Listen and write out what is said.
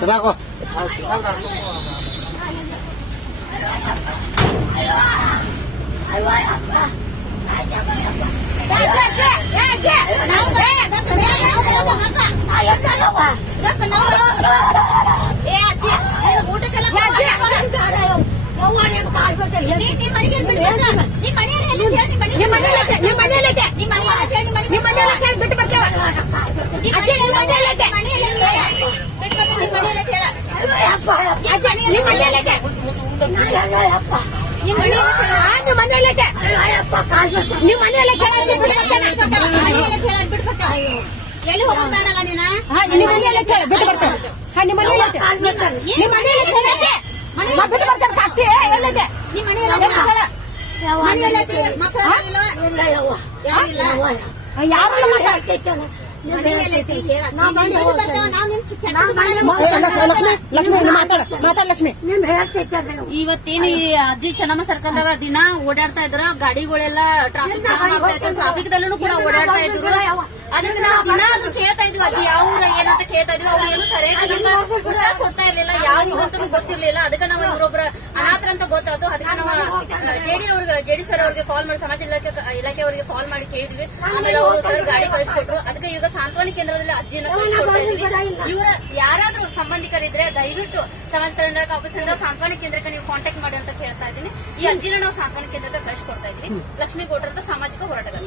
Kenapa? ಎಲ್ಲಿ ಹೋಗೋದಾಣ ನೀನ ಬಿಟ್ಟು ಬರ್ತಾರೆ ಲಕ್ಷ್ಮಿ ಇವತ್ತೇನು ಈ ಅಜ್ಜಿ ಚೆನ್ನಮ್ಮ ಸರ್ಕಲ್ದಾಗ ದಿನ ಓಡಾಡ್ತಾ ಇದ್ರ ಗಾಡಿಗಳೆಲ್ಲ ಟ್ರಾಫಿಕ್ ದಲ್ಲೂ ಕೂಡ ಓಡಾಡ್ತಾ ಇದ್ರು. ಅದಕ್ಕೆ ನಾವು ದಿನ ಆದ್ರೂ ಕೇಳ್ತಾ ಇದ್ವಿ ಅಜ್ಜಿ ಯಾವ ಊರ ಏನಂತ ಕೇಳ್ತಾ ಇದ್ವಿ. ಅವ್ರು ಏನು ಸರಿಯಾಗಿ ಉತ್ತರ ಕೊಡ್ತಾ ಇರ್ಲಿಲ್ಲ, ಯಾವ ಊರು ಅಂತ ಗೊತ್ತಿರ್ಲಿಲ್ಲ. ಅದಕ್ಕೆ ನಾವು ಇವರೊಬ್ಬರ ಅನಾಥರ ಅಂತ ಗೊತ್ತಾಯ್ತು. ಅದಕ್ಕೆ ನಾವು ಜೆಡಿ ಸರ್ ಅವ್ರಿಗೆ ಕಾಲ್ ಮಾಡಿ, ಸಮಾಜ ಇಲಾಖೆ ಅವರಿಗೆ ಕಾಲ್ ಮಾಡಿ ಕೇಳಿದ್ವಿ. ಆಮೇಲೆ ಅವರು ಸರ್ ಗಾಡಿ ಕಳಿಸ್ಕೊಟ್ರು. ಅದಕ್ಕೆ ಈಗ ಸಾಂತ್ವನ ಕೇಂದ್ರದಲ್ಲಿ ಅಜ್ಜಿಯನ್ನು ಕಳಿಸ್ಕೊಡ್ತಾ ಇದ್ವಿ. ಇವರ ಯಾರಾದ್ರೂ ಸಂಬಂಧಿಕರಿದ್ರೆ ದಯವಿಟ್ಟು ಸಮಾಜ ಕಲ್ಯಾಣ ಆಫೀಸಿಂದ ಸಾಂತ್ವನ ಕೇಂದ್ರಕ್ಕೆ ನೀವು ಕಾಂಟ್ಯಾಕ್ಟ್ ಮಾಡಿ ಅಂತ ಹೇಳ್ತಾ ಇದ್ದೀನಿ. ಈ ಅಜ್ಜಿನ ನಾವು ಸಾಂತ್ವನ ಕೇಂದ್ರಕ್ಕೆ ಕಳಿಸ್ಕೊಡ್ತಾ ಇದ್ವಿ. ಲಕ್ಷ್ಮೀ ಗೌಡ್ರ ಅಂತ ಸಾಮಾಜಿಕ ಹೋರಾಟಗಾರ.